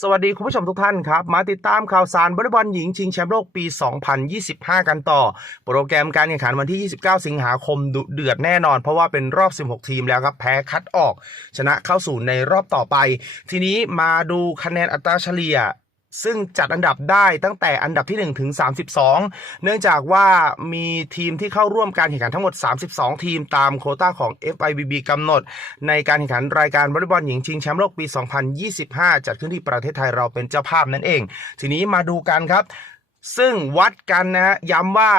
สวัสดีคุณผู้ชมทุกท่านครับ มาติดตามข่าวสารบอลบอลหญิงชิงแชมป์โลกปี 2025 กันต่อ โปรแกรมการแข่งขันวันที่ 29 สิงหาคมดุเดือดแน่นอน เพราะว่าเป็นรอบ 16 ทีมแล้วครับแพ้คัดออก ชนะเข้าสู่ในรอบต่อไป ทีนี้มาดูคะแนนอัตราเฉลี่ย ซึ่งจัดอันดับได้ตั้งแต่อันดับที่ 1 ถึง 32 เนื่องจากว่ามีทีมที่เข้าร่วมการแข่งขันทั้งหมด 32 ทีมตามโควต้าของ FIBB กำหนด ในการแข่งขันรายการวอลเลย์บอลหญิงชิงแชมป์โลกปี 2025 จัดขึ้นที่ประเทศไทยเราเป็นเจ้าภาพนั่นเอง ทีนี้มาดูกันครับ ซึ่งวัดกันนะฮะย้ำว่า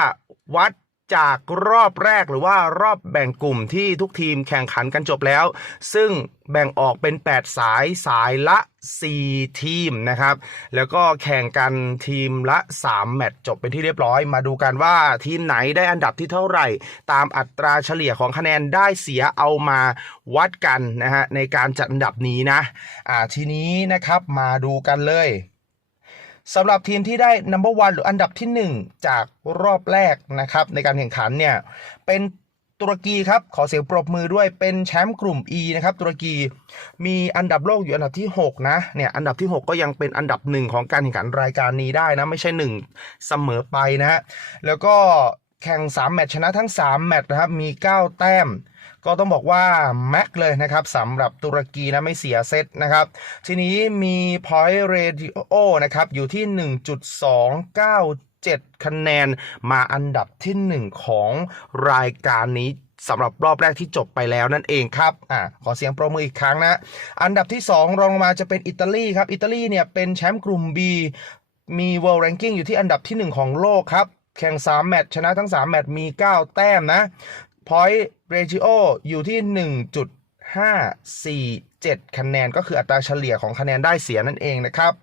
วัด จากรอบแรกหรือว่ารอบแบ่งกลุ่มที่ทุกทีมแข่งขันกันจบแล้ว ซึ่งแบ่งออกเป็น 8 สายสายละ 4 ทีมนะครับ แล้วก็แข่งกันทีมละ 3 แมตช์จบเป็นที่เรียบร้อย มาดูกันว่าทีมไหนได้อันดับที่เท่าไหร่ ตามอัตราเฉลี่ยของคะแนนได้เสียเอามาวัดกันนะฮะในการจัดอันดับนี้นะอ่าทีนี้นะครับมาดูกันเลย สำหรับทีมที่ได้ number one หรืออันดับที่ 1 จากรอบแรกนะครับในการแข่งขันเนี่ยเป็นตุรกีครับขอเสียงปรบมือด้วยเป็นแชมป์กลุ่ม E นะครับตุรกีมีอันดับโลกอยู่อันดับที่ 6 นะเนี่ยอันดับที่ 6 ก็ยังเป็นอันดับหนึ่งของการแข่งขันรายการนี้ได้นะไม่ใช่ 1 เสมอไปนะฮะแล้วก็แข่ง 3 แมตช์ชนะทั้ง 3 แมตช์นะครับมี 9 แต้ม ก็ต้องบอกว่าแม็กเลยนะครับสำหรับตุรกีนะไม่เสียเซตนะครับ ทีนี้มี point ratio นะครับอยู่ที่ 1.297 คะแนนมาอันดับที่ 1 ของรายการนี้สำหรับรอบแรกที่จบไปแล้วนั่นเองครับ อ่า ขอเสียงปรบมืออีกครั้งนะ อันดับที่ 2 รองลงมาจะเป็นอิตาลีครับ อิตาลีเนี่ยเป็นแชมป์กลุ่ม B มี world ranking อยู่ที่อันดับที่ 1 ของโลกครับ แข่ง 3 แมตช์ชนะทั้ง 3 แมตช์มี 9 แต้มนะ point ratio อยู่ที่ 1.547 คะแนน ก็คืออัตราเฉลี่ยของคะแนนได้เสียนั่นเองนะครับ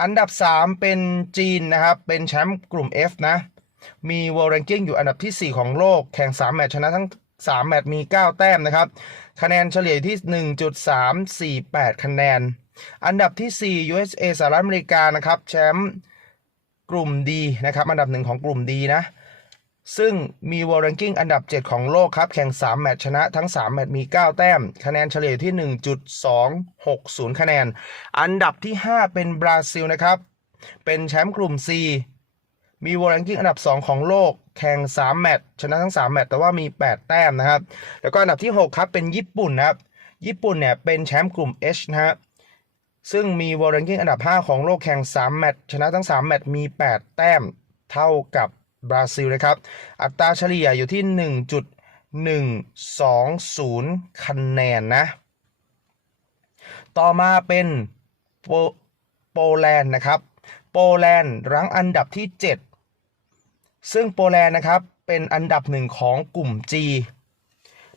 อันดับ 3 เป็นจีนนะครับ เป็นแชมป์กลุ่ม F นะ มี world ranking อยู่อันดับที่ 4 ของโลก แข่ง 3 แมตช์ชนะทั้ง 3 แมตช์มี 9 แต้มนะครับ คะแนนเฉลี่ยที่ 1.348 คะแนน อันดับที่ 4 USA สหรัฐอเมริกานะครับ แชมป์กลุ่ม D นะครับ อันดับหนึ่งของกลุ่ม D นะ ซึ่งมี world ranking อันดับ 7 ของโลกครับ แข่ง 3 แมตช์ชนะทั้ง 3 แมตช์มี 9 แต้ม คะแนนเฉลี่ยที่ 1.260 คะแนน อันดับที่ 5 เป็นบราซิลนะครับ เป็นแชมป์กลุ่ม C มี world ranking อันดับ 2 ของโลก แข่ง 3 แมตช์ชนะทั้ง 3 แมตช์แต่ว่ามี 8 แต้มนะครับ แล้วก็อันดับที่ 6 ครับ เป็นญี่ปุ่นนะครับ ญี่ปุ่นเนี่ยเป็นแชมป์กลุ่ม H นะฮะซึ่งมี world ranking อันดับ 5 ของโลกแข่ง 3 แมตช์ชนะทั้ง 3 แมตช์มี 8 แต้ม เท่ากับ บราซิลนะครับ อัตราเฉลี่ยอยู่ที่ 1.120 คะแนนนะ ต่อมาเป็นโปโปแลนด์นะครับ โปแลนด์รั้งอันดับที่ 7 ซึ่งโปแลนด์นะครับเป็นอันดับหนึ่งของกลุ่ม G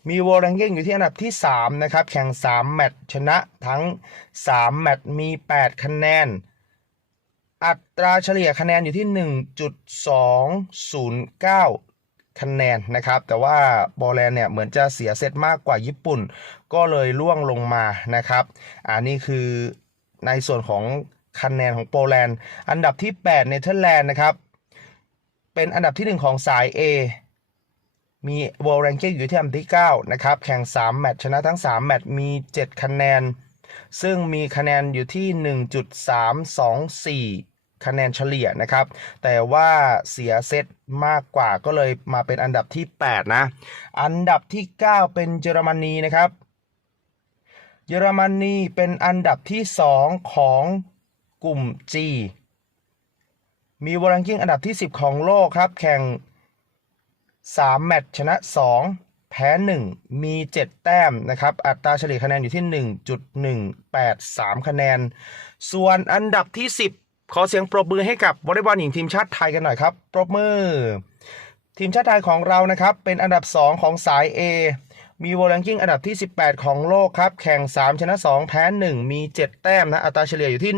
มี world ranking อยู่ที่อันดับที่ 3 นะครับ แข่ง 3 แมตช์ชนะทั้ง 3 แมตช์มี 8 คะแนน อัตราเฉลี่ยคะแนนอยู่ที่ 1.209 คะแนนนะครับ แต่ว่าโปแลนด์เนี่ยเหมือนจะเสียเซตมากกว่าญี่ปุ่น ก็เลยล่วงลงมานะครับอันนี้คือในส่วนของคะแนนของโปแลนด์ อันดับที่ 8 เนเธอร์แลนด์นะครับ เป็นอันดับที่ 1 ของสาย A มี world ranking อยู่ที่อันดับที่ 9 นะครับ แข่ง 3 แมตช์ชนะทั้ง 3 แมตช์มี 7 คะแนน ซึ่งมีคะแนนอยู่ที่ 1.324 คะแนนเฉลี่ยนะครับ แต่ว่าเสียเซตมากกว่าก็เลยมาเป็นอันดับที่ 8 นะ อันดับที่ 9 เป็นเยอรมนีนะครับ เยอรมนีเป็นอันดับที่ 2 ของกลุ่ม G มีวอรังกิ้งอันดับที่ 10 ของโลกครับ แข่ง 3 แมตช์ชนะ 2 แพ้ 1 มี 7 แต้มนะครับ อัตราเฉลี่ยคะแนนอยู่ที่ 1.183 คะแนน ส่วนอันดับที่ 10 ขอเสียงปรบมือให้กับวอลเลย์บอลหญิงทีมชาติไทยกันหน่อยครับ ปรบมือ ทีมชาติไทยของเรานะครับ เป็นอันดับ 2 ของสาย A มี world ranking อันดับที่ 18 ของโลกครับ แข่ง 3 ชนะ 2 แพ้ 1 มี 7 แต้มนะ อัตราเฉลี่ยอยู่ที่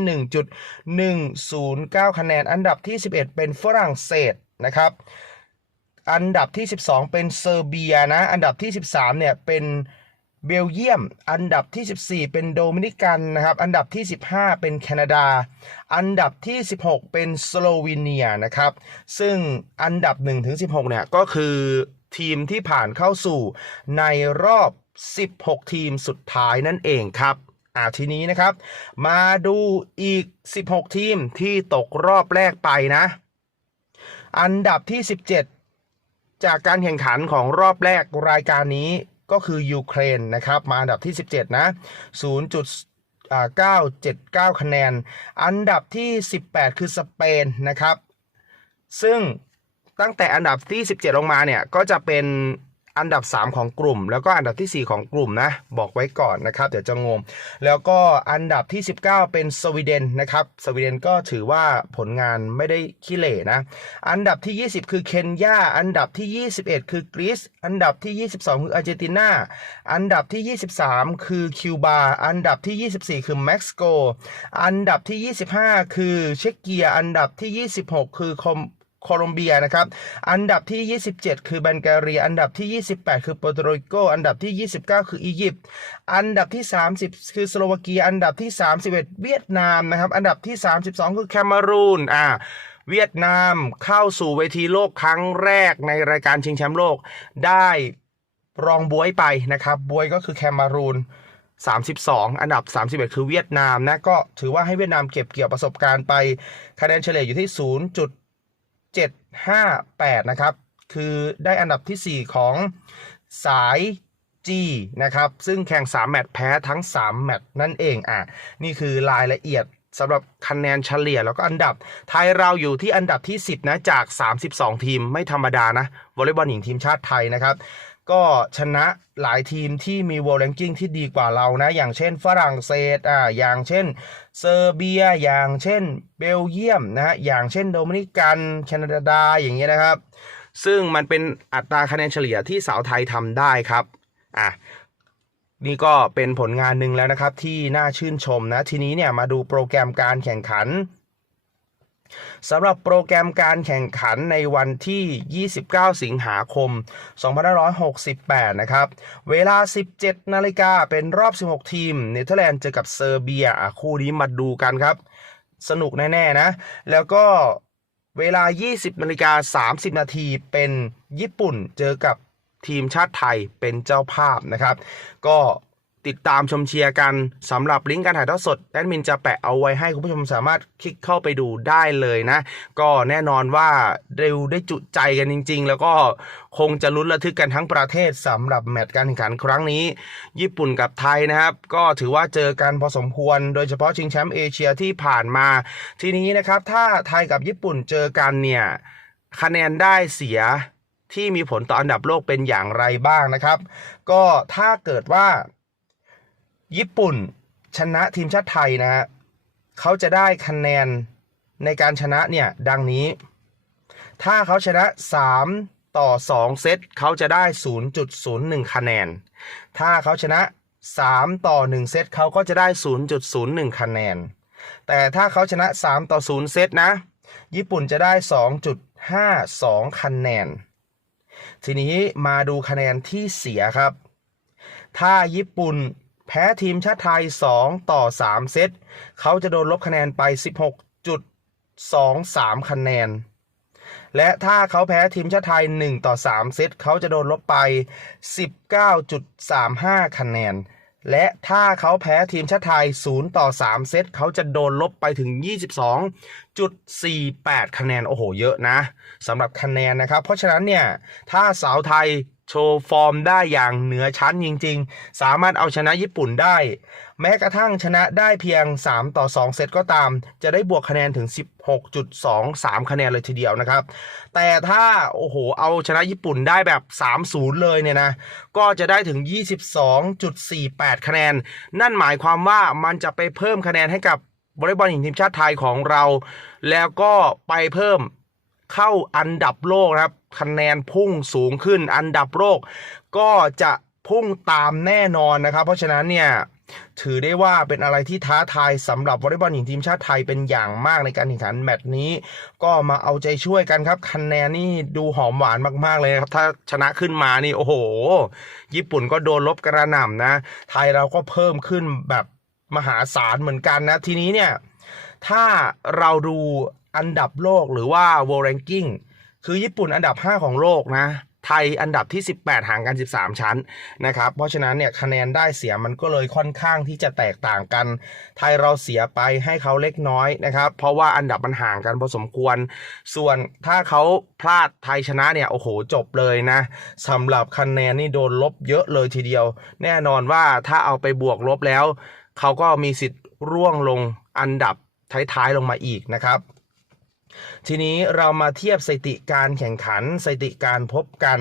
1.109 คะแนน อันดับที่ 11 เป็นฝรั่งเศสนะครับ อันดับที่ 12 เป็นเซอร์เบียนะ อันดับที่ 13เนี่ยเป็นเบลเยียม อันดับที่ 14 เป็นโดมินิกันนะครับ อันดับที่ 15 เป็นแคนาดา อันดับที่ 16 เป็นสโลวีเนียนะครับ ซึ่งอันดับ1-16 เนี่ยก็คือทีมที่ผ่านเข้าสู่ในรอบ 16 ทีมสุดท้ายนั่นเองครับอาทีนี้นะครับ มาดูอีก 16 ทีมที่ตกรอบแรกไปนะ อันดับที่ 17 จากการแข่งขันของรอบแรกรายการนี้ก็คือยูเครนนะครับ มาอันดับที่ 17 นะ 0.979 คะแนน อันดับที่ 18 คือสเปนนะครับ ซึ่งตั้งแต่อันดับที่ 17 ลงมาเนี่ย ก็จะเป็น อันดับ 3 ของกลุ่ม แล้วก็อันดับที่ 4 ของกลุ่มนะ บอกไว้ก่อนนะครับ เดี๋ยวจะงง แล้วก็อันดับที่ 19 เป็นสวีเดนนะครับสวีเดนก็ถือว่าผลงานไม่ได้ขี้เหร่นะ อันดับที่ 20 คือเคนยาอันดับที่ 21 คือกรีซอันดับที่ 22 คืออาร์เจนตินาอันดับที่ 23 คือคิวบาอันดับที่ 24 คือเม็กซิโกอันดับที่ 25 คือเช็กเกียอันดับที่ 26 คือคอม โคลอมเบียนะครับ อันดับที่ 27 คือบัลกเรีอันดับที่ 28 คือโปรตุริโกอันดับที่ 29 คืออียิปต์ อันดับที่ 30 คือสโลวาเกีย อันดับที่ 31 เวียดนามนะครับ อันดับที่ 32 คือแคมารูน อ่า เวียดนามเข้าสู่เวทีโลกครั้งแรกในรายการชิงแชมป์โลก ได้รองบวยไปนะครับ บวยก็คือแคมารูน32 อันดับ 31 คือเวียดนามนะ ก็ถือว่าให้เวียดนามเก็บเกี่ยวประสบการณ์ไป คะแนนเฉลี่ยอยู่ที่ 758 นะครับ คือได้อันดับทีสี่ 4 ของสาย G นะครับ ซึ่งแข่ง 3 แมตช์แพ้ทั้ง 3 แมตช์นั่นเอง อะ นี่คือรายละเอียดสำหรับคะแนนเฉลี่ยแล้วก็อันดับ ไทยเราอยู่ที่อันดับที่ 10 นะ จาก 32 ทีมไม่ธรรมดานะวอลเลย์บอลหญิงทีมชาติไทยนะครับ ก็ชนะหลายทีมที่มี world ranking ที่ดีกว่าเรานะ อย่างเช่นฝรั่งเศสอ่าอย่างเช่นเซอร์เบีย อย่างเช่นเบลเยียมนะฮะอย่างเช่นโดมินิกันแคนาดาอย่างเงี้ยนะครับ ซึ่งมันเป็นอัตราคะแนนเฉลี่ยที่สาวไทยทำได้ครับอะนี่ก็เป็นผลงานหนึ่งแล้วนะครับที่น่าชื่นชมนะ ทีนี้เนี่ยมาดูโปรแกรมการแข่งขัน สำหรับโปรแกรมการแข่งขันในวันที่ 29 สิงหาคม 2568 นะครับ เวลา 17 นาฬิกาเป็นรอบ 16 ทีม เนเธอร์แลนด์เจอกับเซอร์เบียคู่นี้มาดูกันครับ สนุกแน่ ๆ นะ แล้วก็เวลา 20 นาฬิกา 30 นาทีเป็นญี่ปุ่นเจอกับทีมชาติไทยเป็นเจ้าภาพนะครับ ก็ ติดตามชมเชียร์กันสำหรับลิงก์การถ่ายทอดสดแอดมินจะแปะเอาไว้ให้คุณผู้ชมสามารถคลิกเข้าไปดูได้เลยนะ ก็แน่นอนว่าเร็วได้จุใจกันจริง ๆ แล้วก็คงจะลุ้นระทึกกันทั้งประเทศสำหรับแมตช์การแข่งขันครั้งนี้ ญี่ปุ่นกับไทยนะครับ ก็ถือว่าเจอกันพอสมควร โดยเฉพาะชิงแชมป์เอเชียที่ผ่านมา ทีนี้นะครับ ถ้าไทยกับญี่ปุ่นเจอกันเนี่ยคะแนนได้เสียที่มีผลต่ออันดับโลกเป็นอย่างไรบ้างนะครับ ก็ถ้าเกิดว่า ญี่ปุ่นชนะทีมชาติไทยนะฮะเขาจะได้คะแนนในการชนะเนี่ยดังนี้ ถ้าเขาชนะ 3 ต่อ 2 เซตเขาจะได้ 0.01 คะแนน ถ้าเขาชนะ 3 ต่อ 1 เซตเขาก็จะได้ 0.01 คะแนน แต่ถ้าเขาชนะ 3 ต่อ 0 เซตนะ ญี่ปุ่นจะได้ 2.52 คะแนน ทีนี้มาดูคะแนนที่เสียครับ ถ้าญี่ปุ่น แพ้ทีมชาติไทย 2 ต่อ 3 เซต เขาจะโดนลบคะแนนไป 16.23 คะแนน และถ้าเขาแพ้ทีมชาติไทย 1 ต่อ 3 เซต เขาจะโดนลบไป 19.35 คะแนน และถ้าเขาแพ้ทีมชาติไทย 0 ต่อ 3 เซต เขาจะโดนลบไปถึง 22.48 คะแนน โอ้โห เยอะนะสำหรับคะแนนนะครับ เพราะฉะนั้นเนี่ย ถ้าสาวไทย โชว์ฟอร์มได้อย่างเหนือชั้นจริง ๆ สามารถเอาชนะญี่ปุ่นได้ แม้กระทั่งชนะได้เพียง 3 ต่อ 2 เซตก็ตาม จะได้บวกคะแนนถึง 16.23 คะแนนเลยทีเดียวนะครับ แต่ถ้า โอ้โห เอาชนะญี่ปุ่นได้แบบ 3-0 เลยเนี่ยนะ ก็จะได้ถึง 22.48 คะแนน นั่นหมายความว่ามันจะไปเพิ่มคะแนนให้กับวอลเลย์บอลหญิงทีมชาติไทยของเรา แล้วก็ไปเพิ่ม เข้าอันดับโลกนะครับ คะแนนพุ่งสูงขึ้นอันดับโลก ก็จะพุ่งตามแน่นอนนะครับ เพราะฉะนั้นเนี่ยถือได้ว่าเป็นอะไรที่ท้าทายสำหรับวอลเลย์บอลหญิงทีมชาติไทยเป็นอย่างมากในการแข่งขันแมตช์นี้ ก็มาเอาใจช่วยกันครับ คะแนนนี่ดูหอมหวานมากๆเลยครับ ถ้าชนะขึ้นมานี่โอ้โห ญี่ปุ่นก็โดนลบกระหน่ำนะ ไทยเราก็เพิ่มขึ้นแบบมหาศาลเหมือนกันนะ ทีนี้เนี่ย ถ้าเราดู อันดับโลกหรือว่า world ranking คือญี่ปุ่นอันดับ 5 ของโลกนะ ไทยอันดับที่ 18 ห่างกัน 13 ชั้นนะครับ เพราะฉะนั้นเนี่ยคะแนนได้เสียมันก็เลยค่อนข้างที่จะแตกต่างกัน ไทยเราเสียไปให้เขาเล็กน้อยนะครับ เพราะว่าอันดับมันห่างกันพอสมควร ส่วนถ้าเขาพลาดไทยชนะเนี่ยโอ้โหจบเลยนะสำหรับคะแนนนี่โดนลบเยอะเลยทีเดียว แน่นอนว่าถ้าเอาไปบวกลบแล้ว เขาก็มีสิทธิ์ร่วงลงอันดับท้ายๆลงมาอีกนะครับ ทีนี้เรามาเทียบสถิติการแข่งขันสถิติการพบกัน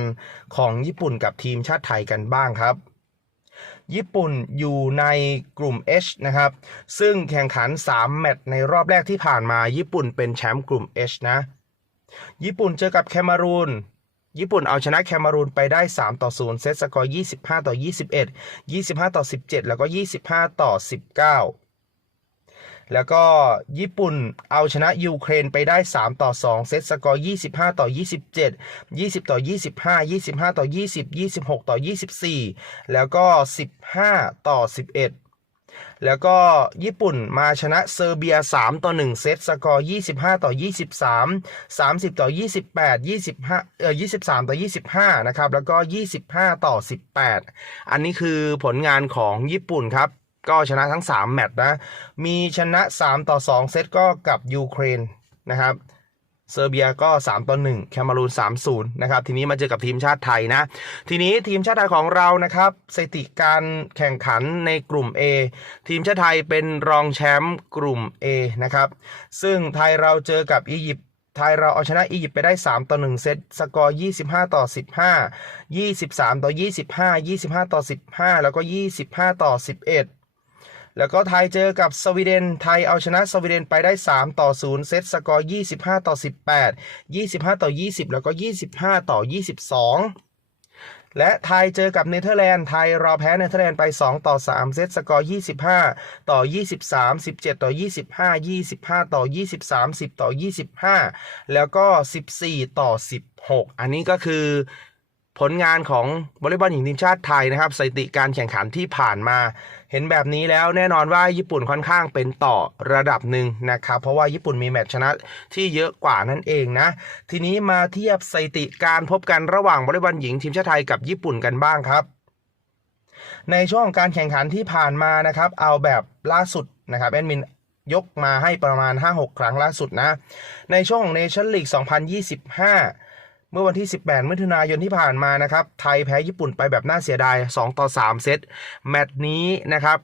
ของญี่ปุ่นกับทีมชาติไทยกันบ้างครับ ญี่ปุ่นอยู่ในกลุ่ม H นะครับ ซึ่งแข่งขัน 3 แมตช์ในรอบแรกที่ผ่านมา ญี่ปุ่นเป็นแชมป์กลุ่ม H นะ ญี่ปุ่นเจอกับแคนารูนญี่ปุ่นเอาชนะแคนารูนไปได้ 3 ต่อ 0 เซตสกอร์ 25 ต่อ 21 25 ต่อ 17 แล้วก็ 25 ต่อ 19 แล้วก็ญี่ปุ่นเอาชนะยูเครนไปได้ 3 ต่อ 2 เซตสกอร์ 25 ต่อ 27 20 ต่อ 25 25 ต่อ 20 26 ต่อ 24 แล้วก็ 15 ต่อ 11แล้วก็ญี่ปุ่นมาชนะเซอร์เบีย 3 ต่อ 1 เซตสกอร์ 25 ต่อ 23 30 ต่อ 28 25เอ่อ23 ต่อ 25 นะครับ แล้วก็ 25 ต่อ 18 อันนี้คือผลงานของญี่ปุ่นครับ ก็ชนะทั้ง 3 แมตช์นะ มีชนะ 3 ต่อ 2 เซตก็กับยูเครนนะครับ เซอร์เบียก็ 3 ต่อ 1 แคนารูน 3 0 นะครับ ทีนี้มาเจอกับทีมชาติไทยนะ ทีนี้ทีมชาติไทยของเรานะครับสถิติการแข่งขันในกลุ่ม A ทีมชาติไทยเป็นรองแชมป์กลุ่ม A นะครับ ซึ่งไทยเราเจอกับอียิปต์ไทยเราเอาชนะอียิปต์ไปได้ 3 ต่อ 1 เซต สกอร์ 25 ต่อ 15 23 ต่อ 25 25 ต่อ 15 แล้วก็ 25 ต่อ 11 แล้วก็ไทยเจอกับสวีเดน ไทยเอาชนะสวีเดนไปได้ 3 ต่อ 0 เซตสกอร์ 25 ต่อ 18 25 ต่อ 20 แล้วก็ 25 ต่อ 22 และไทยเจอกับเนเธอร์แลนด์ ไทยเราแพ้เนเธอร์แลนด์ไป 2 ต่อ 3 เซตสกอร์ 25 ต่อ 23 17 ต่อ 25 25 ต่อ 23 10 ต่อ 25 แล้วก็ 14 ต่อ 16 อันนี้ก็คือ ผลงานของวอลเลย์บอลหญิงทีมชาติไทยนะครับสถิติการแข่งขันที่ผ่านมา เห็นแบบนี้แล้วแน่นอนว่าญี่ปุ่นค่อนข้างเป็นต่อระดับหนึ่งนะครับเพราะว่าญี่ปุ่นมีแมตช์ชนะที่เยอะกว่านั่นเองนะ ทีนี้มาเทียบสถิติการพบกันระหว่างวอลเลย์บอลหญิงทีมชาติไทยกับญี่ปุ่นกันบ้างครับ ในช่วงการแข่งขันที่ผ่านมานะครับ เอาแบบล่าสุดนะครับแอดมินยกมาให้ประมาณ 5-6 ครั้งล่าสุดนะ ในช่วงของเนชั่นลีก2025 มื่อวันที่ 18 มิถุนายนที่ผ่านมานะครับ ไทยแพ้ญี่ปุ่นไปแบบน่าเสียดาย 2 ต่อ 3 เซต แมตช์นี้นะครับ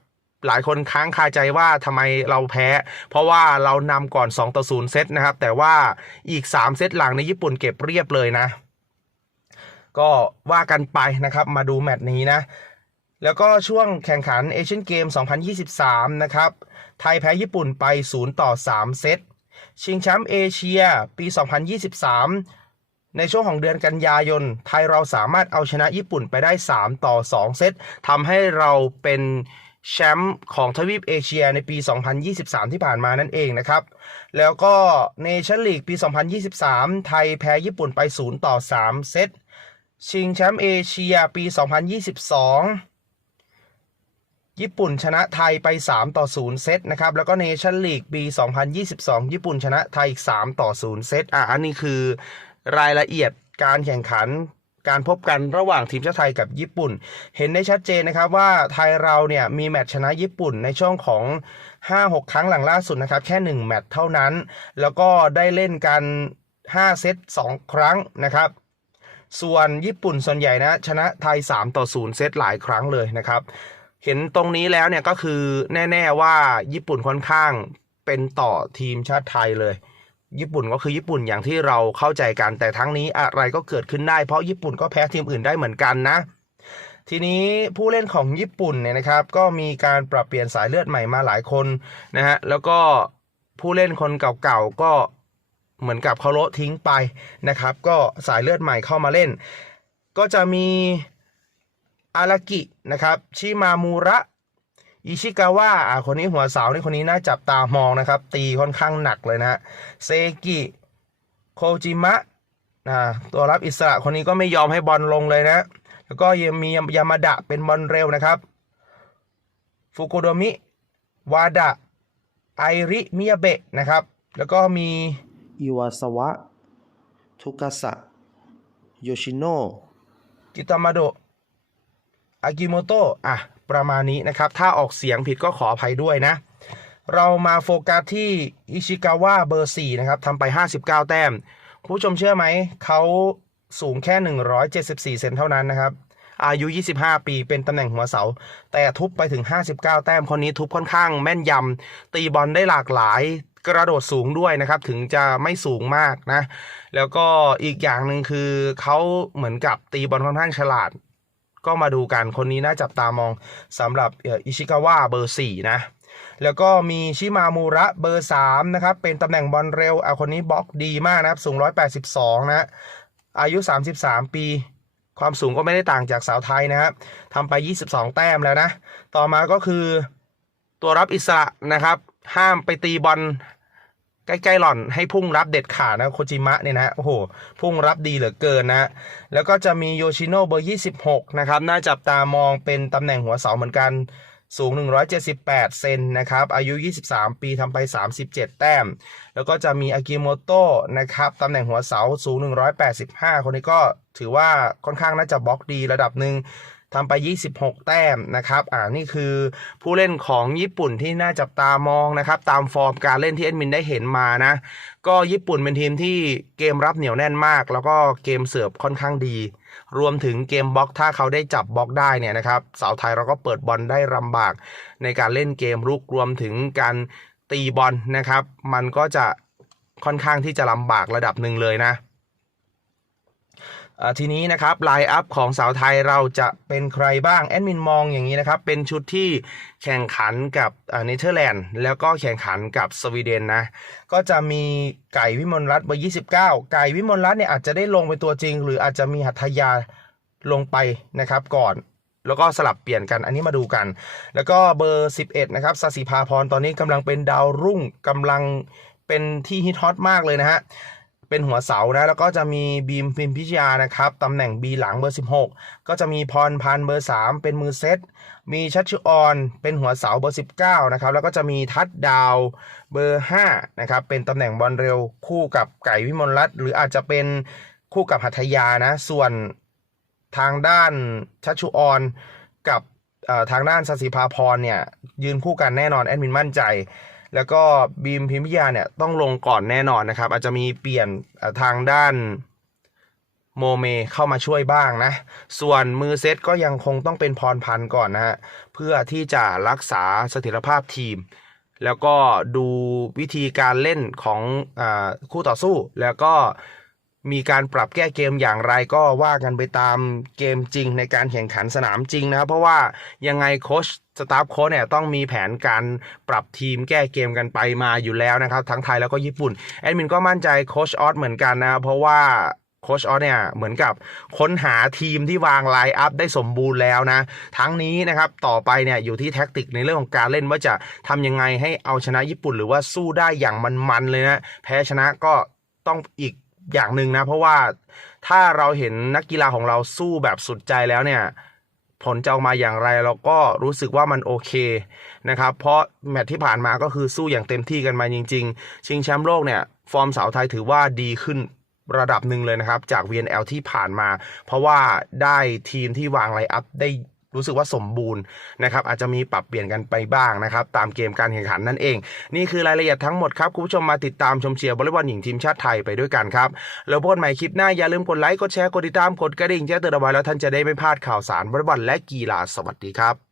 หลายคนค้างคาใจว่าทำไมเราแพ้ เพราะว่าเรานำก่อน 2 ต่อ 0 เซตนะครับ แต่ว่าอีก 3 เซตหลังในญี่ปุ่นเก็บเรียบเลยนะ ก็ว่ากันไปนะครับ มาดูแมตช์นี้นะ แล้วก็ช่วงแข่งขันเอเชียนเกม 2023 นะครับ ไทยแพ้ญี่ปุ่นไป 0 ต่อ 3 เซต ชิงแชมป์เอเชียปี 2023 ในช่วงของเดือนกันยายน ไทยเราสามารถเอาชนะญี่ปุ่นไปได้ 3 ต่อ 2 เซตทำให้เราเป็นแชมป์ของทวีปเอเชียในปี 2023 ที่ผ่านมานั่นเองนะครับ แล้วก็เนชั่นลีกปี 2023 ไทยแพ้ญี่ปุ่นไป 0 ต่อ 3 เซต ชิงแชมป์เอเชียปี 2022 ญี่ปุ่นชนะไทยไป 3 ต่อ 0 เซตนะครับ แล้วก็เนชั่นลีกปี 2022 ญี่ปุ่นชนะไทยอีก 3 ต่อ 0 เซต อะ อันนี้คือ รายละเอียดการแข่งขันการพบกันระหว่างทีมชาติไทยกับญี่ปุ่น เห็นได้ชัดเจนนะครับว่าไทยเราเนี่ยมีแมตช์ชนะญี่ปุ่นในช่วงของ 5-6 ครั้งหลังล่าสุดนะครับแค่ 1 แมตช์เท่านั้น แล้วก็ได้เล่นกัน 5 เซต 2 ครั้งนะครับ ส่วนญี่ปุ่นส่วนใหญ่นะชนะไทย 3 ต่อ 0 เซตหลายครั้งเลยนะครับ เห็นตรงนี้แล้วเนี่ยก็คือแน่ ๆว่าญี่ปุ่นค่อนข้างเป็นต่อทีมชาติไทยเลย ญี่ปุ่นก็คือญี่ปุ่นอย่างที่เราเข้าใจกันแต่ทั้งนี้อะไรก็เกิดขึ้นได้เพราะญี่ปุ่นก็แพ้ทีมอื่นได้เหมือนกันนะ ทีนี้ผู้เล่นของญี่ปุ่นเนี่ยนะครับ ก็มีการปรับเปลี่ยนสายเลือดใหม่มาหลายคนนะฮะแล้วก็ผู้เล่นคนเก่าๆก็เหมือนกับเขาโละทิ้งไปนะครับ ก็สายเลือดใหม่เข้ามาเล่น ก็จะมีอารากินะครับชิมามูระ อิชิกาวะอ่าคนนี้หัวเสานี่คนนี้น่าจับตามองนะครับ ตีค่อนข้างหนักเลยนะเซกิโคจิมะอ่าตัวรับอิสระคนนี้ก็ไม่ยอมให้บอลลงเลยนะ แล้วก็ยังมียามาดะเป็นบอลเร็วนะครับฟุกุโดมิวาดะไอริมิยาเบะนะครับ แล้วก็มีอิวาสวะทุกาสะโยชิโนะกิตามาโดอากิโมโตะอะ ประมาณนี้นะครับ ถ้าออกเสียงผิดก็ขออภัยด้วยนะ เรามาโฟกัสที่อิชิกาวะเบอร์ 4 นะครับทำไป 59 แต้ม ผู้ชมเชื่อไหม เขาสูงแค่ 174 เซนเท่านั้นนะครับ อายุ 25 ปีเป็นตำแหน่งหัวเสา แต่ทุบไปถึง 59 แต้ม คนนี้ทุบค่อนข้างแม่นยำ ตีบอลได้หลากหลายกระโดดสูงด้วยนะครับ ถึงจะไม่สูงมากนะ แล้วก็อีกอย่างหนึ่งคือเขาเหมือนกับตีบอลค่อนข้างฉลาด ก็มาดูกันคนนี้น่าจับตามองสำหรับอิชิกาวะเบอร์ 4 นะ แล้วก็มีชิมามูระเบอร์ 3 นะครับ เป็นตำแหน่งบอลเร็วเอะคนนี้บล็อกดีมากนะครับ สูง 182 นะ อายุ 33 ปี ความสูงก็ไม่ได้ต่างจากสาวไทยนะครับทำไป 22 แต้มแล้วนะ ต่อมาก็คือตัวรับอิสระนะครับ ห้ามไปตีบอล ใกล้ๆหล่อนให้พุ่งรับเด็ดขาดนะโคจิมะเนี่ยนะโอ้โห พุ่งรับดีเหลือเกินนะ แล้วก็จะมีโยชิโนะเบอร์ 26 นะครับ น่าจับตามองเป็นตำแหน่งหัวเสาเหมือนกันสูง 178 เซนนะครับ อายุ 23 ปีทำไป 37 แต้ม แล้วก็จะมีอากิโมโตะนะครับ ตำแหน่งหัวเสาสูง 185 คนนี้ก็ถือว่าค่อนข้างน่าจะบล็อกดีระดับหนึ่ง ทำไป 26 แต้มนะครับอ่านี่คือผู้เล่นของญี่ปุ่นที่น่าจับตามองนะครับ ตามฟอร์มการเล่นที่เอ็ดมินได้เห็นมานะ ก็ญี่ปุ่นเป็นทีมที่เกมรับเหนียวแน่นมาก แล้วก็เกมเสิร์ฟค่อนข้างดี รวมถึงเกมบล็อกถ้าเขาได้จับบล็อกได้เนี่ยนะครับสาวไทยเราก็เปิดบอลได้ลำบาก ในการเล่นเกมรุกรวมถึงการตีบอลนะครับ มันก็จะค่อนข้างที่จะลำบากระดับหนึ่งเลยนะ ทีนี้นะครับไลน์อัพของสาวไทยเราจะเป็นใครบ้างแอดมินมองอย่างนี้นะครับ เป็นชุดที่แข่งขันกับเนเธอร์แลนด์แล้วก็แข่งขันกับสวีเดนนะ ก็จะมีไก่วิมลรัตน์เบอร์29 ไก่วิมลรัตน์เนี่ยอาจจะได้ลงเป็นตัวจริง หรืออาจจะมีหัตถยาลงไปนะครับก่อนแล้วก็สลับเปลี่ยนกันอันนี้มาดูกัน แล้วก็เบอร์ 11 นะครับสสิภาพรตอนนี้กำลังเป็นดาวรุ่งกำลังเป็นที่ฮิตฮอตมากเลยนะฮะ เป็นหัวเสานะแล้วก็จะมีบีมฟินพิชยานะครับตำแหน่ง B หลังเบอร์ 16 ก็จะมีพรพันเบอร์ 3 เป็นมือเซตมีชัชชุออนเป็นหัวเสาเบอร์ 19นะครับแล้วก็จะมีทัดดาวเบอร์5นะครับเป็นตำแหน่งบอลเร็วคู่กับไก่วิมลรัตน์หรืออาจจะเป็นคู่กับหัตถยานะส่วนทางด้านชัชชุออนกับทางด้านสสิภาพรเนี่ยยืนคู่กันแน่นอนแอดมินมั่นใจ แล้วก็บีมพิมพิยาเนี่ยต้องลงก่อนแน่นอนนะครับ อาจจะมีเปลี่ยนทางด้านโมเมเข้ามาช่วยบ้างนะ ส่วนมือเซตก็ยังคงต้องเป็นพรพันธ์ก่อนนะฮะ เพื่อที่จะรักษาเสถียรภาพทีม แล้วก็ดูวิธีการเล่นของอคู่ต่อสู้ แล้วก็ มีการปรับแก้เกมอย่างไรก็ว่ากันไปตามเกมจริงในการแข่งขันสนามจริงนะครับ เพราะว่ายังไงโค้ชสตาฟโค้ชเนี่ยต้องมีแผนการปรับทีมแก้เกมกันไปมาอยู่แล้วนะครับ ทั้งไทยแล้วก็ญี่ปุ่น แอดมินก็มั่นใจโค้ชออสเหมือนกันนะเพราะว่าโค้ชออสเนี่ยเหมือนกับค้นหาทีมที่วางไลน์อัพได้สมบูรณ์แล้วนะ ทั้งนี้นะครับต่อไปเนี่ยอยู่ที่แท็กติกในเรื่องของการเล่นว่าจะทำยังไงให้เอาชนะญี่ปุ่น หรือว่าสู้ได้อย่างมันๆเลยนะ แพ้ชนะก็ต้องอีก อย่างหนึ่งนะ เพราะว่าถ้าเราเห็นนักกีฬาของเราสู้แบบสุดใจแล้วเนี่ย ผลจะออกมาอย่างไรเราก็รู้สึกว่ามันโอเคนะครับ เพราะแมตช์ที่ผ่านมาก็คือสู้อย่างเต็มที่กันมาจริง ๆ ชิงแชมป์โลกเนี่ย ฟอร์มสาวไทยถือว่าดีขึ้นระดับหนึ่งเลยนะครับ จาก VNL ที่ผ่านมา เพราะว่าได้ทีมที่วางไลน์อัพได้ รู้สึกว่าสมบูรณ์นะครับอาจจะมีปรับเปลี่ยนกันไปบ้างนะครับตามเกมการแข่งขันนั่นเอง นี่คือรายละเอียดทั้งหมดครับคุณผู้ชมมาติดตามชมเชียร์วอลเลย์บอลหญิงทีมชาติไทยไปด้วยกันครับแล้วพบกันใหม่คลิปหน้าอย่าลืมกดไลค์กดแชร์กดติดตามกดกระดิ่งแจ้งเตือนเอาไว้แล้วท่านจะได้ไม่พลาดข่าวสารวอลเลย์บอลและกีฬาสวัสดีครับ